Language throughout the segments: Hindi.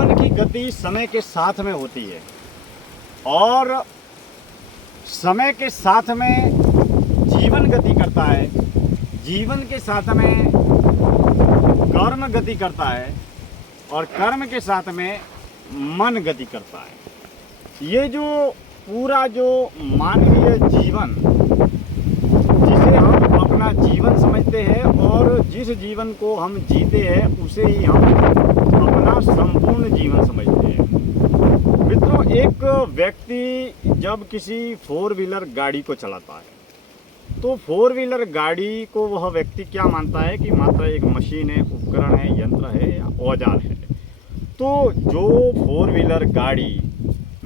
जीवन की गति समय के साथ में होती है और समय के साथ में जीवन गति करता है, जीवन के साथ में कर्म गति करता है और कर्म के साथ में मन गति करता है। ये जो पूरा जो मानवीय जीवन जिसे हम अपना जीवन समझते हैं और जिस जीवन को हम जीते हैं उसे ही हम अपना संपूर्ण जीवन समझते हैं। मित्रों, एक व्यक्ति जब किसी फोर व्हीलर गाड़ी को चलाता है तो फोर व्हीलर गाड़ी को वह व्यक्ति क्या मानता है कि मात्र एक मशीन है, उपकरण है, यंत्र है या औजार है। तो जो फोर व्हीलर गाड़ी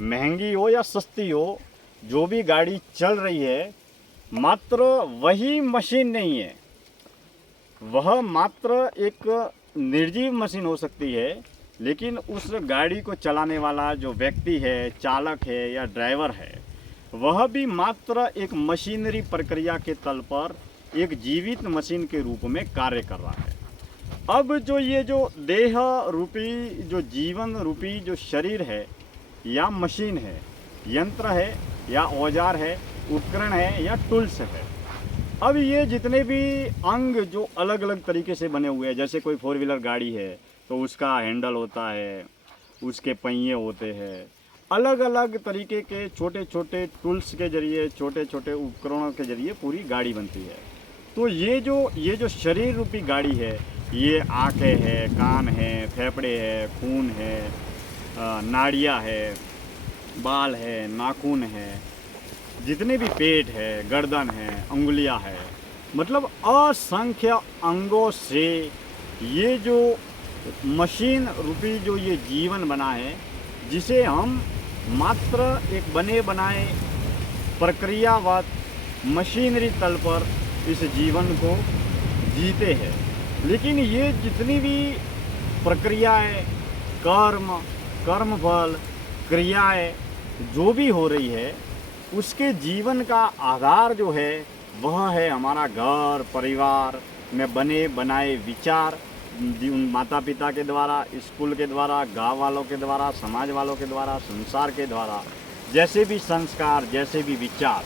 महंगी हो या सस्ती हो, जो भी गाड़ी चल रही है मात्र वही मशीन नहीं है, वह मात्र एक निर्जीव मशीन हो सकती है, लेकिन उस गाड़ी को चलाने वाला जो व्यक्ति है, चालक है या ड्राइवर है, वह भी मात्र एक मशीनरी प्रक्रिया के तल पर एक जीवित मशीन के रूप में कार्य कर रहा है। अब जो ये जो देह रूपी, जो जीवन रूपी जो शरीर है या मशीन है, यंत्र है या औजार है, उपकरण है या टूल्स है, अब ये जितने भी अंग जो अलग अलग तरीके से बने हुए हैं, जैसे कोई फोर व्हीलर गाड़ी है तो उसका हैंडल होता है, उसके पहिए होते हैं, अलग अलग तरीके के छोटे छोटे टूल्स के जरिए, छोटे छोटे उपकरणों के जरिए पूरी गाड़ी बनती है। तो ये जो शरीर रूपी गाड़ी है, ये आँखें हैं, कान हैं, फेफड़े हैं, खून है, नाड़ियाँ है, बाल है, नाखून है, जितने भी पेट है, गर्दन है, अंगुलियाँ है, मतलब असंख्य अंगों से ये जो मशीन रूपी जो ये जीवन बना है, जिसे हम मात्र एक बने बनाए प्रक्रियावत मशीनरी तल पर इस जीवन को जीते हैं। लेकिन ये जितनी भी प्रक्रियाएं, कर्मफल, क्रियाएं जो भी हो रही है, उसके जीवन का आधार जो है वह है हमारा घर परिवार में बने बनाए विचार, उन माता पिता के द्वारा, स्कूल के द्वारा, गांव वालों के द्वारा, समाज वालों के द्वारा, संसार के द्वारा जैसे भी संस्कार, जैसे भी विचार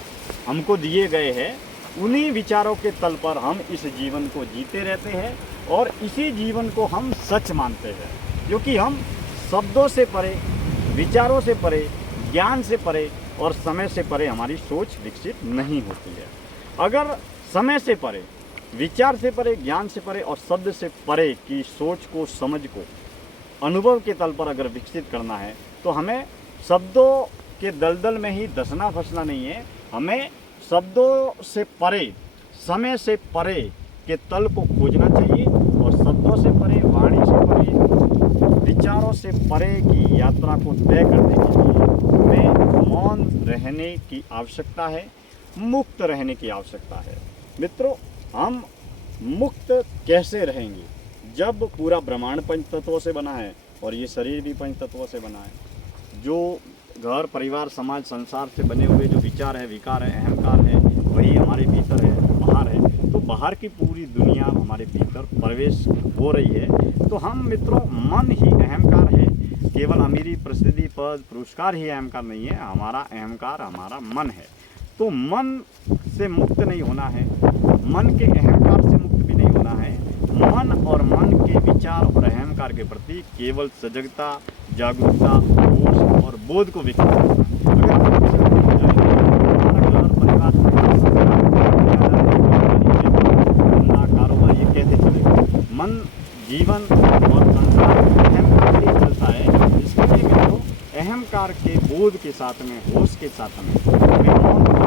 हमको दिए गए हैं, उन्हीं विचारों के तल पर हम इस जीवन को जीते रहते हैं और इसी जीवन को हम सच मानते हैं, क्योंकि हम शब्दों से परे, विचारों से परे, ज्ञान से परे और समय से परे हमारी सोच विकसित नहीं होती है। अगर समय से परे, विचार से परे, ज्ञान से परे और शब्द से परे की सोच को, समझ को अनुभव के तल पर अगर विकसित करना है तो हमें शब्दों के दलदल में ही धंसना फंसना नहीं है, हमें शब्दों से परे, समय से परे के तल को खोजना चाहिए और शब्दों से परे, वाणी से परे, विचारों से परे की यात्रा को तय करने के लिए हमें मौन रहने की आवश्यकता है, मुक्त रहने की आवश्यकता है। मित्रों, हम मुक्त कैसे रहेंगे जब पूरा ब्रह्मांड पंच तत्वों से बना है और ये शरीर भी पंच तत्वों से बना है। जो घर परिवार समाज संसार से बने हुए जो विचार है, विकार है, अहंकार है, वही हमारे भीतर है, बाहर है। तो बाहर की पूरी दुनिया हमारे भीतर प्रवेश हो रही है। तो हम मित्रों, मन ही अहंकार है, केवल अमीरी, प्रसिद्धि, पद, पुरस्कार ही अहंकार नहीं है, हमारा अहंकार हमारा मन है। तो मन से मुक्त नहीं होना है, मन के अहंकार से मुक्त भी नहीं होना है। मन और मन के विचार और अहंकार के प्रति केवल सजगता, जागरूकता, होश और बोध को विकसित करना। अगर हम इसे भूल जाएंगे, हमारा घर परिवार, धंधा, कारोबार ये कैसे चलेगा? मन, जीवन और संसार अहंकार से चलता है। इसके लिए मित्रों, अहंकार के बोध के साथ में, होश के साथ में,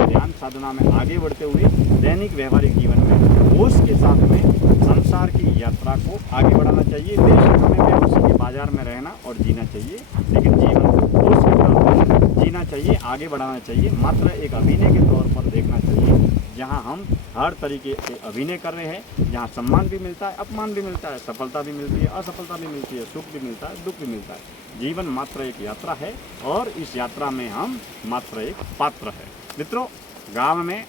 ध्यान साधना में आगे बढ़ते हुए दैनिक व्यवहारिक जीवन में होश के साथ में संसार की यात्रा को आगे बढ़ाना चाहिए। बेशक हमें व्यवसाय के बाजार में रहना और जीना चाहिए, लेकिन जीवन को होश के साथ जीना चाहिए, आगे बढ़ाना चाहिए। मात्र एक अभिनय के तौर पर देखना चाहिए, जहां हम हर तरीके से अभिनय कर रहे हैं, जहां सम्मान भी मिलता है, अपमान भी मिलता है, सफलता भी मिलती है, असफलता भी मिलती है, सुख भी मिलता है, दुख भी मिलता है। जीवन मात्र एक यात्रा है और इस यात्रा में हम मात्र एक पात्र है। मित्रों, गांव में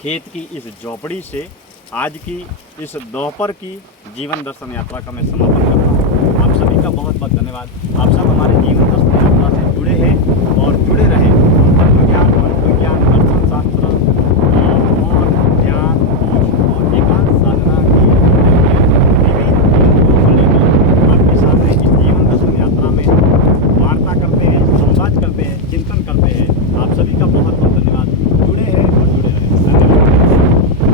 खेत की इस झोपड़ी से आज की इस दोपहर की जीवन दर्शन यात्रा का मैं समापन करता हूँ। आप सभी का बहुत बहुत धन्यवाद। आप सब हमारे जीवन दर्शन यात्रा से जुड़े हैं और जुड़े रहें।